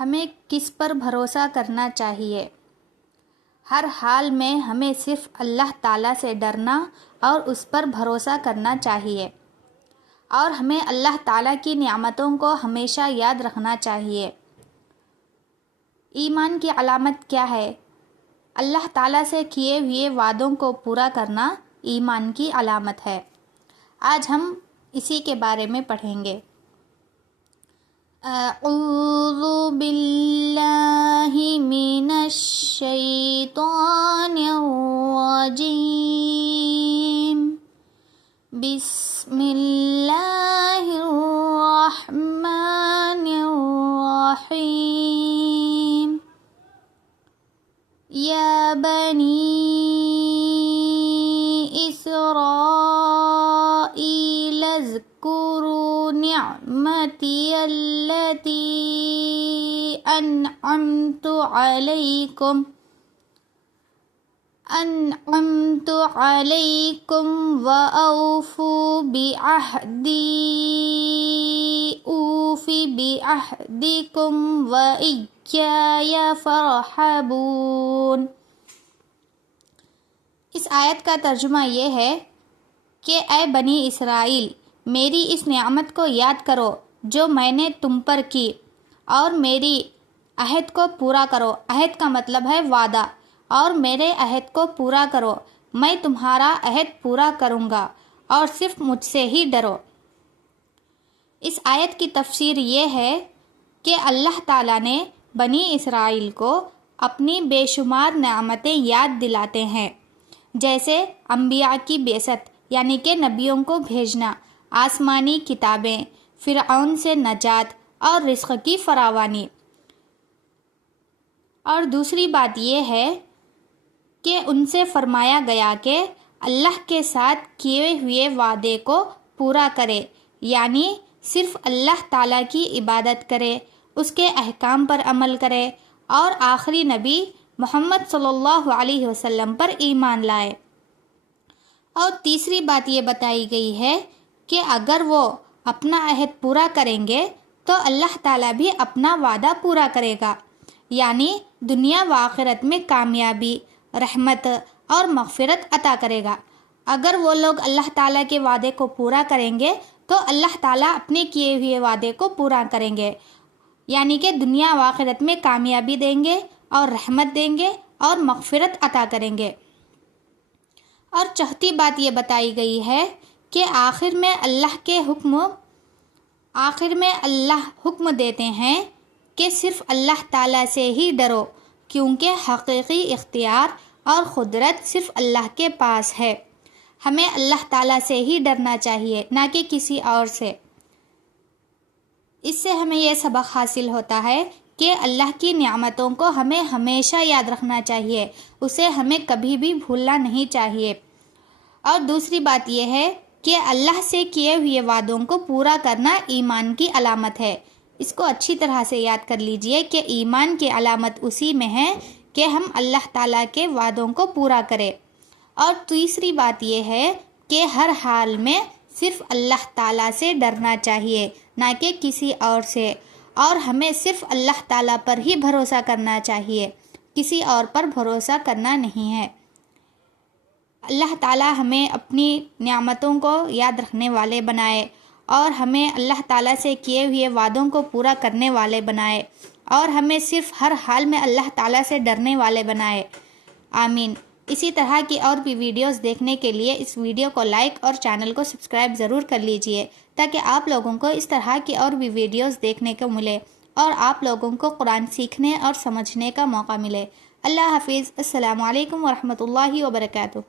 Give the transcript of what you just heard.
ہمیں کس پر بھروسہ کرنا چاہیے؟ ہر حال میں ہمیں صرف اللہ تعالیٰ سے ڈرنا اور اس پر بھروسہ کرنا چاہیے، اور ہمیں اللہ تعالیٰ کی نعمتوں کو ہمیشہ یاد رکھنا چاہیے۔ ایمان کی علامت کیا ہے؟ اللہ تعالیٰ سے کیے ہوئے وعدوں کو پورا کرنا ایمان کی علامت ہے۔ آج ہم اسی کے بارے میں پڑھیں گے۔ اعوذ باللہ من الشیطان الرجیم، بسم اللہ الرحمن الرحیم۔ یا بنی اسرائیل اذکروا نعمتی التي أنعمت عليكم وأوفوا بعهدي أوف بعهدكم وإياي فارحبون۔ اس آیت کا ترجمہ یہ ہے کہ اے بنی اسرائیل، میری اس نعمت کو یاد کرو جو میں نے تم پر کی، اور میری عہد کو پورا کرو۔ عہد کا مطلب ہے وعدہ، اور میرے عہد کو پورا کرو، میں تمہارا عہد پورا کروں گا، اور صرف مجھ سے ہی ڈرو۔ اس آیت کی تفسیر یہ ہے کہ اللہ تعالیٰ نے بنی اسرائیل کو اپنی بے شمار نعمتیں یاد دلاتے ہیں، جیسے انبیاء کی بعثت یعنی کہ نبیوں کو بھیجنا، آسمانی کتابیں، فرعون سے نجات، اور رزق کی فراوانی۔ اور دوسری بات یہ ہے کہ ان سے فرمایا گیا کہ اللہ کے ساتھ کیے ہوئے وعدے کو پورا کرے، یعنی صرف اللہ تعالیٰ کی عبادت کرے، اس کے احکام پر عمل کرے، اور آخری نبی محمد صلی اللہ علیہ وسلم پر ایمان لائے۔ اور تیسری بات یہ بتائی گئی ہے کہ اگر وہ اپنا عہد پورا کریں گے تو اللہ تعالیٰ بھی اپنا وعدہ پورا کرے گا، یعنی دنیا و آخرت میں کامیابی، رحمت اور مغفرت عطا کرے گا۔ اگر وہ لوگ اللہ تعالیٰ کے وعدے کو پورا کریں گے تو اللہ تعالیٰ اپنے کیے ہوئے وعدے کو پورا کریں گے، یعنی کہ دنیا و آخرت میں کامیابی دیں گے اور رحمت دیں گے اور مغفرت عطا کریں گے۔ اور چوتھی بات یہ بتائی گئی ہے کہ آخر میں اللہ حکم دیتے ہیں کہ صرف اللہ تعالیٰ سے ہی ڈرو، کیونکہ حقیقی اختیار اور قدرت صرف اللہ کے پاس ہے۔ ہمیں اللہ تعالیٰ سے ہی ڈرنا چاہیے، نہ کہ کسی اور سے۔ اس سے ہمیں یہ سبق حاصل ہوتا ہے کہ اللہ کی نعمتوں کو ہمیں ہمیشہ یاد رکھنا چاہیے، اسے ہمیں کبھی بھی بھولنا نہیں چاہیے۔ اور دوسری بات یہ ہے کہ اللہ سے کیے ہوئے وعدوں کو پورا کرنا ایمان کی علامت ہے۔ اس کو اچھی طرح سے یاد کر لیجئے کہ ایمان کی علامت اسی میں ہے کہ ہم اللہ تعالیٰ کے وعدوں کو پورا کریں۔ اور تیسری بات یہ ہے کہ ہر حال میں صرف اللہ تعالیٰ سے ڈرنا چاہیے، نہ کہ کسی اور سے، اور ہمیں صرف اللہ تعالیٰ پر ہی بھروسہ کرنا چاہیے، کسی اور پر بھروسہ کرنا نہیں ہے۔ اللہ تعالیٰ ہمیں اپنی نعمتوں کو یاد رکھنے والے بنائے، اور ہمیں اللہ تعالیٰ سے کیے ہوئے وعدوں کو پورا کرنے والے بنائے، اور ہمیں صرف ہر حال میں اللہ تعالیٰ سے ڈرنے والے بنائے۔ آمین۔ اسی طرح کی اور بھی ویڈیوز دیکھنے کے لیے اس ویڈیو کو لائک اور چینل کو سبسکرائب ضرور کر لیجئے، تاکہ آپ لوگوں کو اس طرح کی اور بھی ویڈیوز دیکھنے کو ملے، اور آپ لوگوں کو قرآن سیکھنے اور سمجھنے کا موقع ملے۔ اللہ حافظ۔ السلام علیکم ورحمۃ اللہ وبرکاتہ۔